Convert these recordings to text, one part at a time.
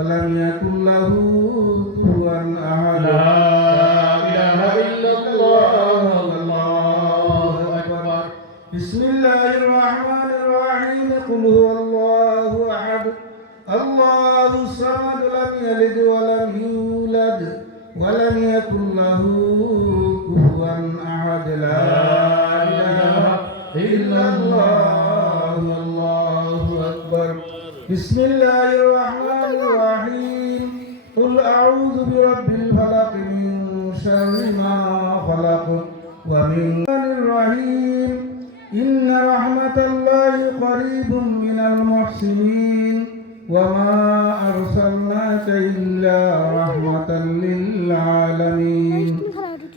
ولم يكن له كفوا أحد لا إله إلا الله الله أكبر بسم الله الرحمن الرحيم قل هو الله أحد الله الصمد لم يلد ولم يولد ولم يكن له كفوا أحد لا إله إلا الله الله أكبر بسم الله الرحمن الرحيم قل أعوذ برب الفلق من شر ما خلق ومن الرحيم إن رحمة الله قريب من المحسنين وما أرسلناك إلا رحمة للعالمين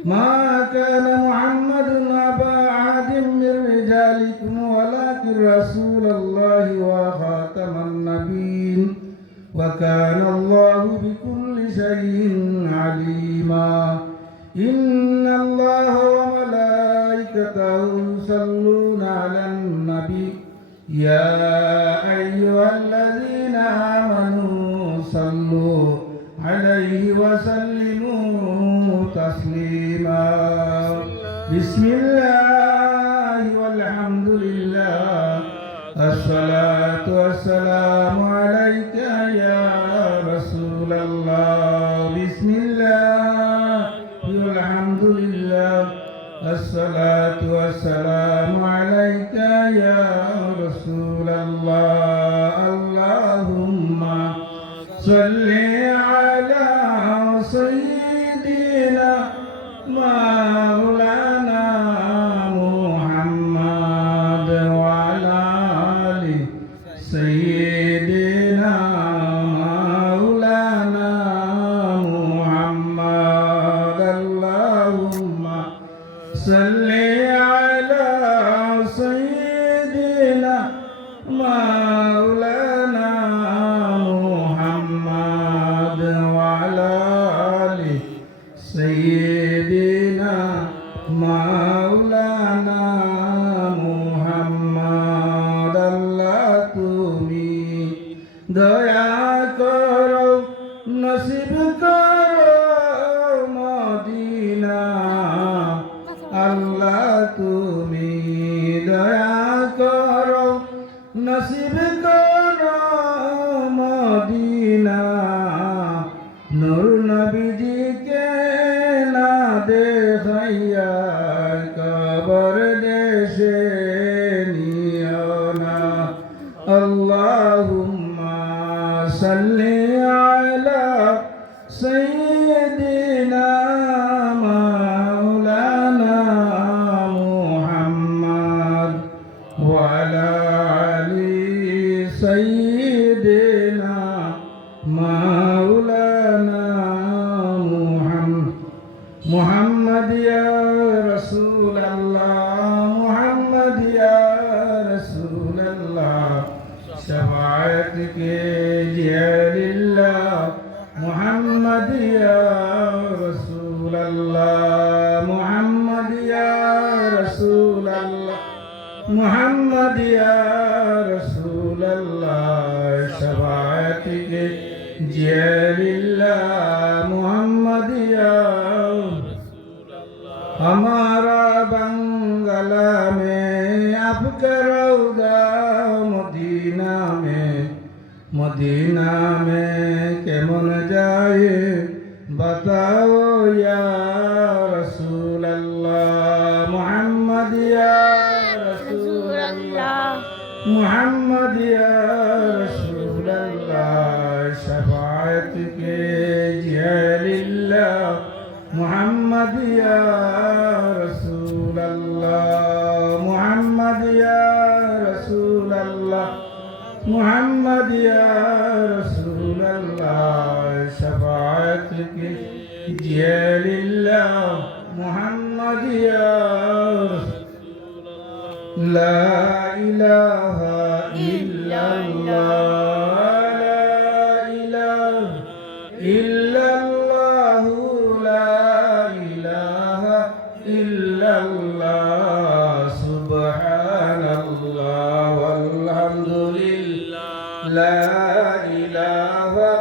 ما كان محمد أبا أحد من رجالكم ولكن رسول الله وخاتم النبيين وكان الله بكل شيء عليما إن الله وملائكته يصلون على النبي يا أيها الذين آمنوا صلوا عليه وسلموا تسليما بسم الله والحمد لله الصلاة والسلام عليك يا رسول الله بسم الله والحمد لله الصلاة والسلام عليك يا رسول الله اللهم صل على سيدنا مولانا محمد وعلى آل سيدنا مولانا محمد اللهم صل على سيدنا مولانا محمد وعلى آل سيدنا مولانا محمد আল্লাহ তুমি দয়া করো নসিব করো মদিনা আল্লাহ তুমি দয়া করো নসিব করো মদিনা নূর নবীজিকে না দেখাইয়া কবর দেশে নিও না আল্লাহুম্মা সাল্লি আলা সাইয়্যিদিনা মাওলানা মুহাম্মদ ওয়া আলা আলি সাইয়্যিদিনা মাওলানা মুহাম্মদ ইয়া রাসূলুল্লাহ মুহাম্মদ ইয়া রাসূলুল্লাহ শাফাআত কে জিয়ারিল্লাহ মুহাম্মদ ইয়া রাসূলুল্লাহ মুহাম্মদ ইয়া রাসূলুল্লাহ মুহাম্মদ ইয়া রাসূলুল্লাহ শাফাআত কে জিয়ারিল্লাহ মুহাম্মদ ইয়া हमारा बंगला में आपका रौदा मदीना में केमन जाए बताओ या रसूल अल्लाह मुहम्मद या रसूल अल्लाह मुहम्मद या रसूल अल्लाह शफाअत के जियारिल्लाह मुहम्मद या रसूल अल्लाह मुहम्मद या रसूल अल्लाह मुहम्मद या रसूल अल्लाह शफाअत की जियारिल्लाह मुहम्मद या ला इलाहा इल्लल्लाह ला इलाहा इल्लल्लाह ला इलाहा इल्लल्लाह सुब्हानल्लाह वल्हम्दुलिल्लाह ला इलाहा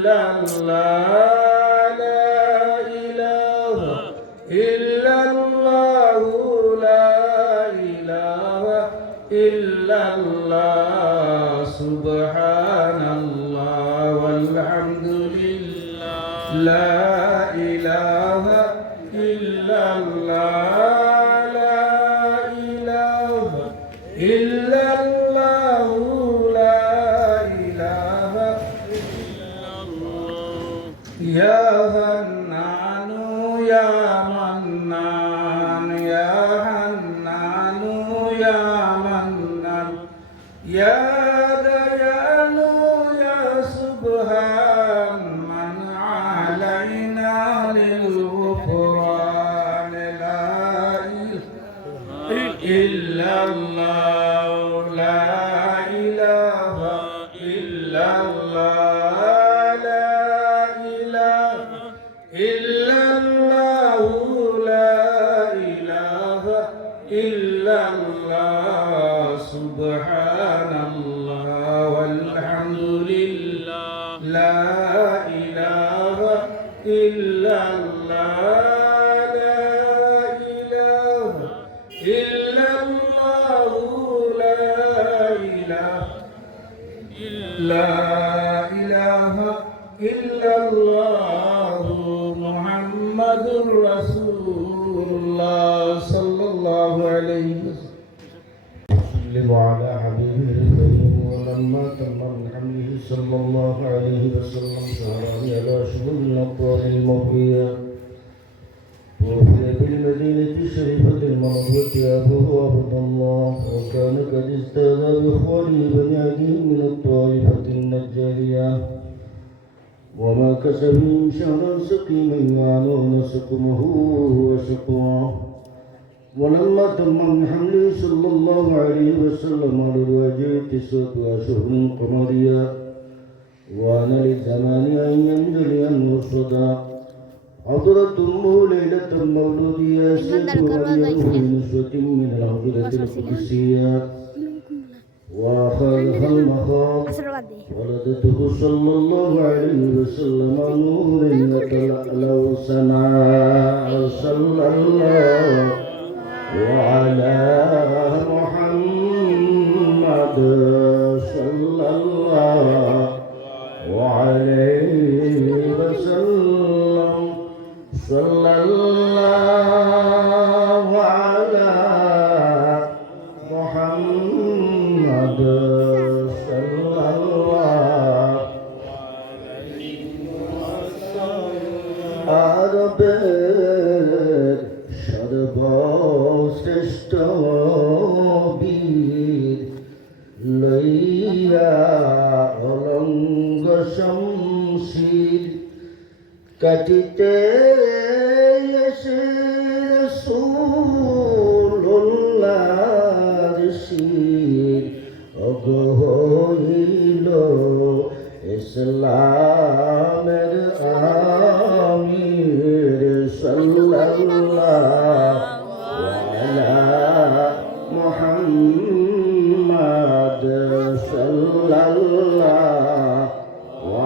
إلا الله لا إله إلا الله لا إله إلا الله سبحان الله والحمد لله لا إله إلا الله لا إله إلا الله لا إله إلا الله يا حنان يا منان يا حنان يا منان يا ديان يا سبحان من علينا للغفران لا إله إلا الله لا إله إلا الله لا إله إلا الله لا إله إلا الله سبحان الله والحمد لله لا إله إلا الله لا إله إلا الله لا إله إلا الله محمد رسول الله صلى الله عليه وسلم على حبيبه الكريم ولما تم من حمله صلى الله عليه وسلم شهران على شهور الأبطال الموفية وفي بالمدينة الشريفة المرضية أبوه عبد الله وكان قد استاذ بإخوانه بني عدي من الطائفة النجارية وما كسبهم شهرا سقيما يعانون سقمه وشقواه ولما تم من حمله صلى الله عليه وسلم على الواجب 9 أشهر قمرية وأنا للزمان أن ينجلي المرصدا حضرت أمه ليلة مولودية سيد مريم نسوة من الحجرة القدسية وأخذها المخاض ولدته صلى الله عليه وسلم نور يتلألأ سماء صلى الله وعلى محمد صلى الله وعليه وسلم صلى الله على محمد صلى الله আরবের সর্বশ্রেষ্ঠ বীর লইয়া অলঙ্গ শমশির কাটিতে এসে রাসূলুল্লাহর শির অগহইল ইসলামের আমির সাল্লাল্লাহু আলা মুহাম্মাদ সাল্লাল্লাহু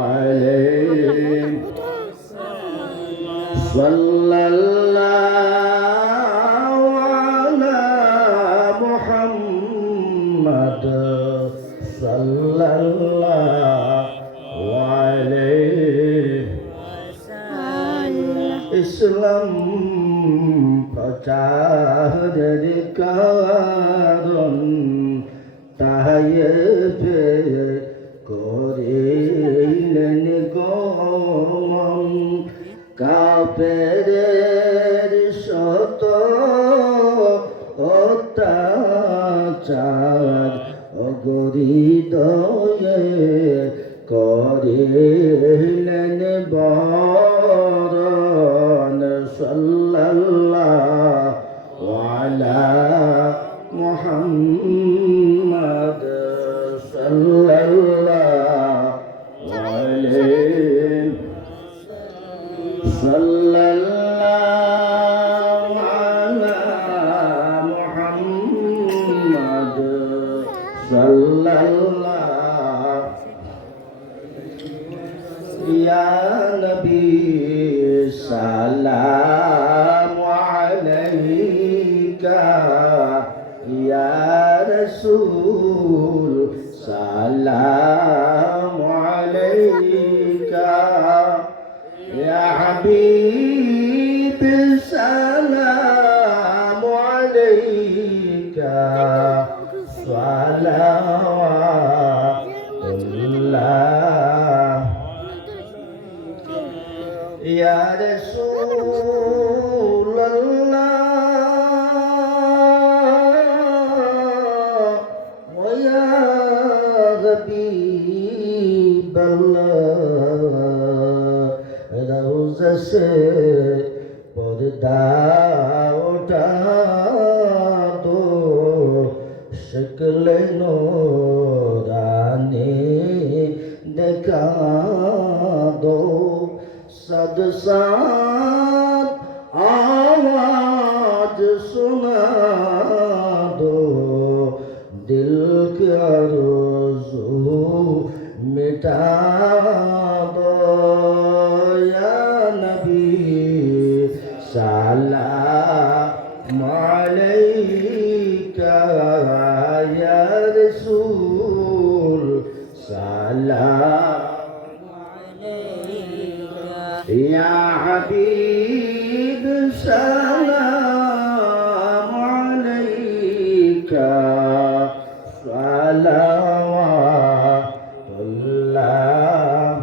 আলাইহি সাল্লাল্লাহু আলা মুহাম্মাদ সাল্লাল্লাহু আলাইহি ইসলাম প্রচারের কারণ তাইয়েফে করিলেন গমন কাফেরের শত অত্যাচার অগরিদয়ে করিলেন বরণ সাল্লাল্লাহু আলা মুহাম্মাদ সাল্লাল্লাহু আলাইহি সাল্লাল্লাহু আলা মুহাম্মাদ সাল্লাল্লাহু يا نبي سلام عليك يا رسول سلام عليك يا حبيب سلام عليك صلوات الله يا رسول الله ويا حبيب الله روزہ سے پردہ اٹھا دو شکل نورانی دکھا دو صد سات آواز سنا دو دل کی آرزو مٹا دو یا نبی سلام علیکہ یا رسول سلام يا حبيب سلام عليك صلوات الله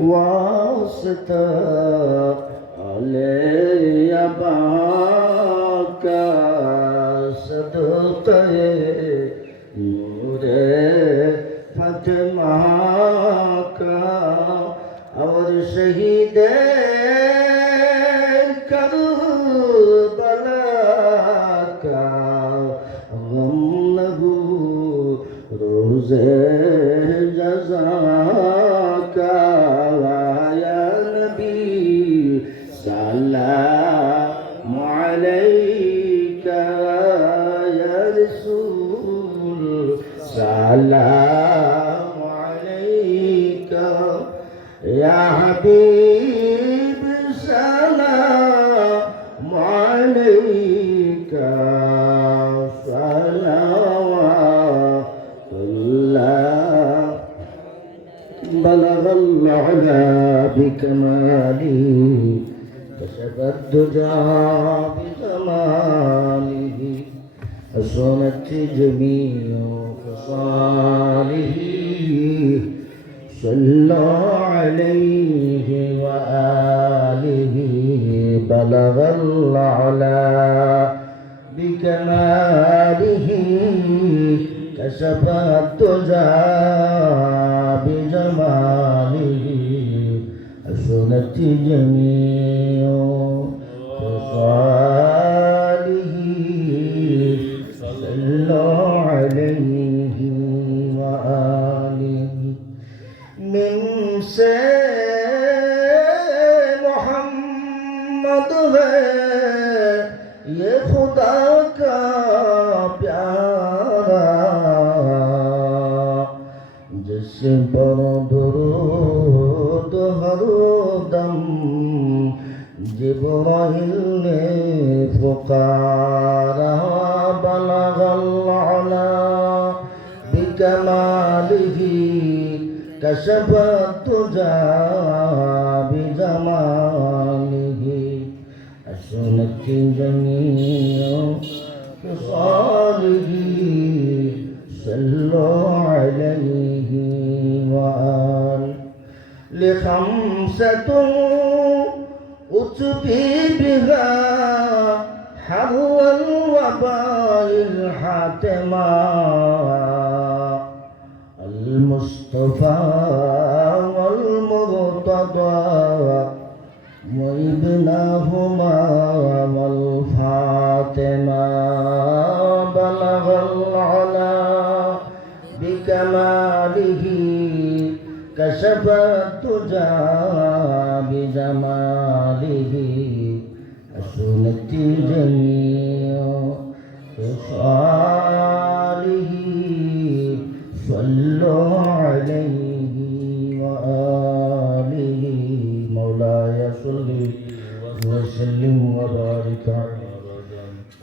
واسطة علي باك صدقه نور فاطمہ کا اور شہید کربلا کا غم لہو روز جزا کا یا نبی سلام علیک یا رسول سلام علیک يا حبيب سلام عليك صلوات الله بلغ العلا بكماله كشف الدجى بجماله حسنت جميع خصاله صلوا عليه وآله بلغ العلا بكماله كشف الدجى بجماله حسنت جميع خصاله صلوا عليه وآله من سے محمد ہے یہ خدا کا پیارا جس پر درود ہر دم جبرائیل نے پکارا بلغ العلا بکمالہ كشف الدجى بجماله حسنت جميع خصاله صلوا عليه وآله لخمسة أتبي بها حر الوباء الحاتمة المصطفى والمرتضى وابنهما والفاطمة بلغ العلا بكماله كشف الدجى بجماله حسنت جميع خصاله صلوا عليه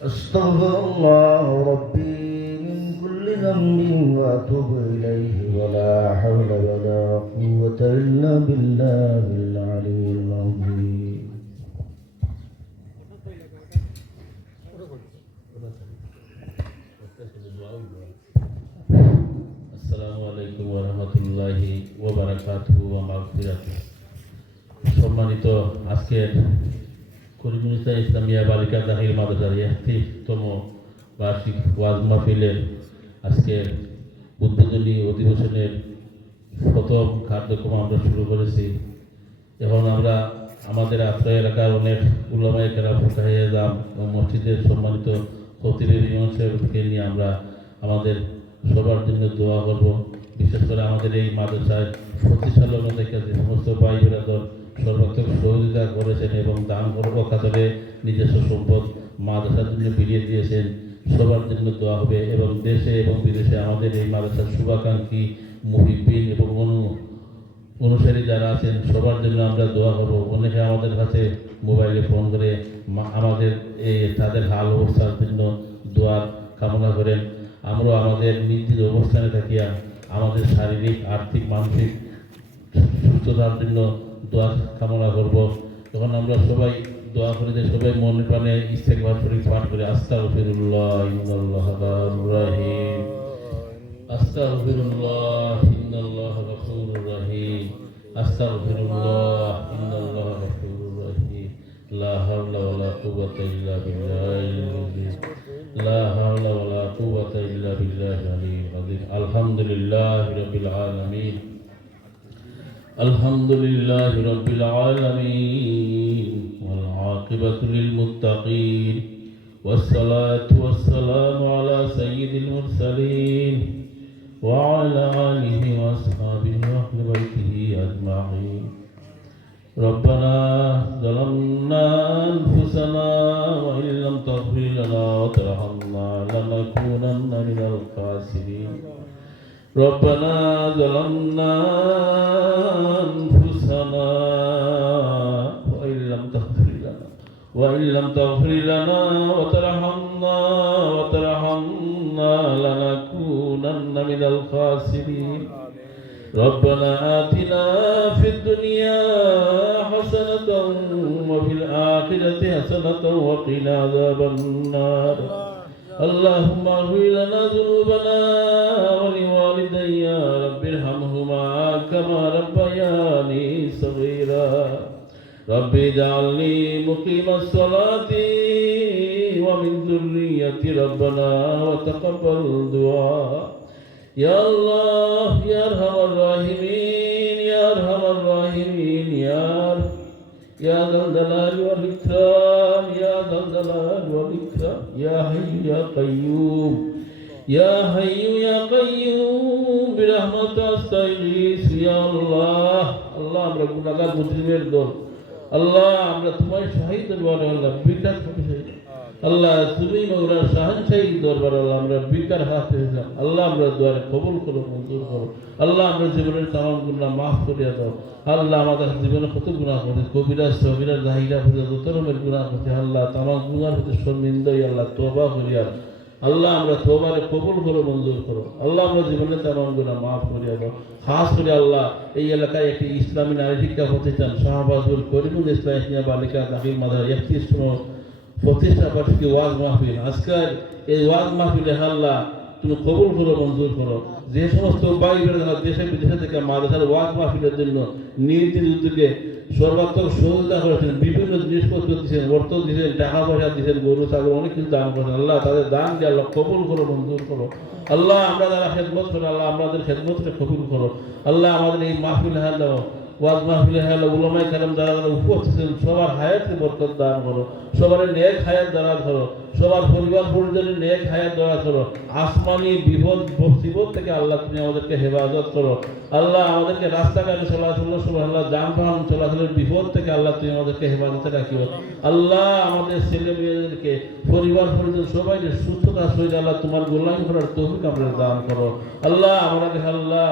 أستغفر الله ربي من كل ذنب وأتوب إليه ولا حول ولا قوة إلا بالله العلي العظيم. আসসালামু আলাইকুম ওয়া রাহমাতুল্লাহি ওয়া বারাকাতুহু ওয়া মাগফিরাতুহু। সম্মানিত আজকের করিমুনিসা ইসলামিয়া বালিকা দাখিল মাদ্রাসার ৩১তম বার্ষিক ওয়াজ মাহফিলের আজকের উদ্বোধনী অধিবেশনের প্রথম কার্যক্রম আমরা শুরু করেছি। এখন আমরা আমাদের আশ্রয় এলাকার অনেক উলামায়ে কেরাম, ফুকাহায়ে আযম এবং মসজিদের সম্মানিত খতিবের ইমাম সাহেবকে নিয়ে আমরা আমাদের সবার জন্য দোয়া করব। বিশেষ করে আমাদের এই মাদ্রাসায় প্রতিষ্ঠালগ্ন থেকে যে সমস্ত ভাই বেরাদর সর্বাত্মক সহযোগিতা করেছেন এবং দান করব খাতরে নিজস্ব সম্পদ মাদ্রাসার জন্য বিলিয়ে দিয়েছেন, সবার জন্য দোয়া হবে। এবং দেশে এবং বিদেশে আমাদের এই মাদ্রাসার শুভাকাঙ্ক্ষী মুহিব্বিন এবং অনুসারী যারা আছেন সবার জন্য আমরা দোয়া করব। অনেকে আমাদের কাছে মোবাইলে ফোন করে আমাদের তাদের হাল অবস্থার জন্য দোয়া কামনা করেন। আমরা আমাদের নিজ নিজ অবস্থানে থাকিয়া আমাদের শারীরিক, আর্থিক, মানসিক সুস্থতার জন্য দোয়া কামনা করব। তখন আমরা সবাই দোয়া করে যে সবাই মনে প্রাণে ইস্তেগফার শরীফ পাঠ করে আস্তাগফিরুল্লাহ ইন্নাল্লাহা গফুরুর রহিম, আস্তাগফিরুল্লাহ ইন্নাল্লাহা গফুরুর রহিম, আস্তাগফিরুল্লাহ ইন্নাল্লাহা গফুরুর রহিম। লা হাওলা ওয়ালা কুওয়াতা ইল্লা বিল্লাহিল আযীম, লা হাওলা ওয়ালা কুওয়াতা ইল্লা বিল্লাহিল আলিয়্যিল আযীম। আলহামদুলিল্লাহি রাব্বিল আলামিন, আলহামদুলিল্লাহি রাব্বিল আলামিন ওয়াল আকিবাতু লিল মুত্তাকিন ওয়াসসালাতু ওয়াসসালামু আলা সাইয়্যিদিল মুরসালিন ওয়া আলা আলিহি ওয়া আসহাবিহি ওয়া আহলি বাইতিহি আজমাইন। ربنا ظلمنا أنفسنا وإن لم تغفر لنا وترحمنا لنكونن من الخاسرين. ربنا ظلمنا أنفسنا وإن لم تغفر لنا وترحمنا لنكونن من الخاسرين. ربنا آتنا في الدنيا حسنة وفي الآخرة حسنة وقنا عذاب النار. اللهم اغفر لنا ذنوبنا ولوالدي رب ارحمهما كما ربياني صغيرا. رب اجعلني مقيم الصلاة ومن ذريتي ربنا وتقبل دعاء. يا الله يا أرحم الراحمين، يا أرحم الراحمين، يا ذا الجلال والإكرام، يا ذا الجلال والإكرام، يا حي يا قيوم، يا حي يا قيوم برحمتك أستغيث يا الله. الله আমরা গুনাহগার মুজরিমের দল, আল্লাহ আমরা তোমার শাহী দরবারে আল্লাহ বিকাশ করতে আল্লাহ তুমি মৌলার শাহনশাহী দরবারে আল্লাহ আমরা বিকার হাত পেয়েছিলাম। আল্লাহ আমরা দোয়ারে কবুল করো, মঞ্জুর করো। আল্লাহ আমরা জীবনের তামাম গুনাহ মাফ করিয়া দাও। আল্লাহ আমাদের জীবনে কত গুনাহ করেছে, কবিরা সগীরা জাহিরা ফুজা যত রকমের গুনাহ করেছে। আল্লাহ তামাম গুনার প্রতি শর্মিন্দা আল্লাহ তওবা করিয়া আল্লাহ আমরা তওবারে কবুল করো, মঞ্জুর করো। আল্লাহ আমরা জীবনে তামাম গুনাহ মাফ করিয়া দাও। খাস করে আল্লাহ এই এলাকায় একটি ইসলামী নারী শিক্ষা প্রতিষ্ঠান শাহবাজুল করিমুল ইসলাম ইসলামিয়া বালিকা দাখিল মাদ্রাসা ৩১তম প্রতিষ্ঠা বার্ষিকী ওয়াজ মাহফিল। আজকের এই ওয়াজ মাহফিলে আল্লাহ তুমি কবুল করো, মঞ্জুর করো। যে সমস্ত ভাই বোনেরা দেশে বিদেশে থেকে মাদ্রাসার ওয়াজ মাহফিলের জন্য নিজ নিজ উদ্যোগে সর্বাত্মক সহযোগিতা করেছেন, বিভিন্ন জিনিসপত্র দিয়েছেন, অর্থ দিয়েছেন, টাকা পয়সা দিয়েছেন, গরু ছাগল অনেক কিছু দান করেছেন। আল্লাহ তাদের দান দিয়ে আল্লাহ কবুল করো, মঞ্জুর করো। আল্লাহ আমরা যারা খেদমত করো আল্লাহ আমাদের খেদমতকে কবুল করো। আল্লাহ আমাদের এই মাহফিল দাও, ওয়াজ মাহফিলে উলামায়ে কেরাম যারা উপস্থিত ছিলেন সবার হায়াতে বরকত দান করো, সবার নেক হায়াত দান করো, সবার পরিবার পরিজনের নেক হায়াত দান করো। আসমানি বিপদ মুসিবত থেকে আল্লাহ তুমি আমাদেরকে হেফাজত করো। আল্লাহ আমাদেরকে রাস্তাঘাটে চলাচলের সময় আল্লাহ যানবাহন চলাচলের বিপদ থেকে আল্লাহ তুমি আমাদেরকে হেফাজতে রাখিও। আল্লাহ আমাদের ছেলে মেয়েদেরকে পরিবার পরিজন সবাইকে সুস্থতা সহিত আল্লাহ তোমার গোলামি করার তৌফিক আমাদের দান করো। আল্লাহ আমাদেরকে আল্লাহ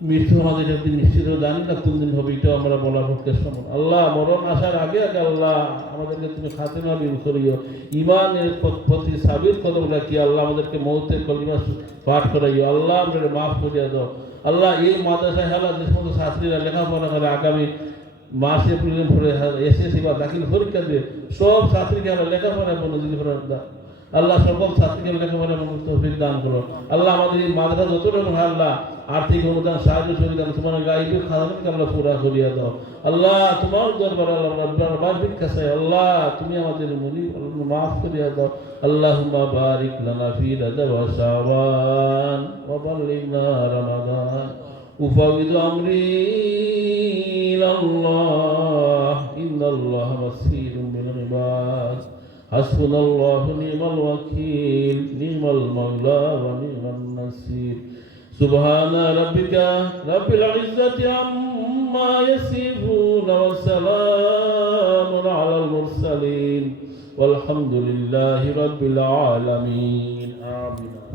মৃত্যু আমাদের একদিন নিশ্চিত, জানি না কোন দিন হবে, এটাও আমরা বলার পক্ষে সমান। আল্লাহ মরণ আসার আগে আগে আল্লাহ আমাদেরকে তুমি খাতেমা বিল করিও, ইমানের প্রতি সাবির কদম রাখি। আল্লাহ আমাদেরকে মৌতের কলিমা পাঠ করাইও। আল্লাহ আমাদের মাফ করিয়া দাও। আল্লাহ এই মাদ্রাসায় হেলা যে সমস্ত ছাত্রীরা লেখাপড়া করে আগামী মাসে এপ্রিলের পরে এসএসসি বা দাখিল পরীক্ষা দিয়ে সব ছাত্রীকে আমরা লেখাপড়ায় মনোযোগী করার আল্লাহ সকল ছাত্রীকে লেখাপড়ায় তৌফিক দান করো। আল্লাহ আমাদের এই মাদ্রাসা যত রকম আল্লাহ আর্থিক অনুদান সাহায্য সুবিধান তোমার গাইবের খাজানাকে আল্লাহ পুরা করিয়া দাও। আল্লাহ তোমার দরবার আল্লাহ রব্বানা ভিক্ষা চাই। আল্লাহ তুমি আমাদের মুনিব মাফ করিয়া দাও। আল্লাহুম্মা বারিক লানা ফি রাজব ওয়া শাবান ওয়া বাল্লিগনা রমাদান। উফাউযু আমরি ইলাল্লাহ ইন্নাল্লাহা বাসীরুম বিল ইবাদ। হাসবুনাল্লাহু নি'মাল ওয়াকিল নি'মাল মাওলা ওয়া নি'মান নাসির। সুবহানা রাব্বিকা রাব্বিল ইজ্জাতি আম্মা ইয়াসিফুন ওয়া সালামুন আলাল মুরসালিন ওয়ালহামদুলিল্লাহি রাব্বিল আলামিন। আমিন।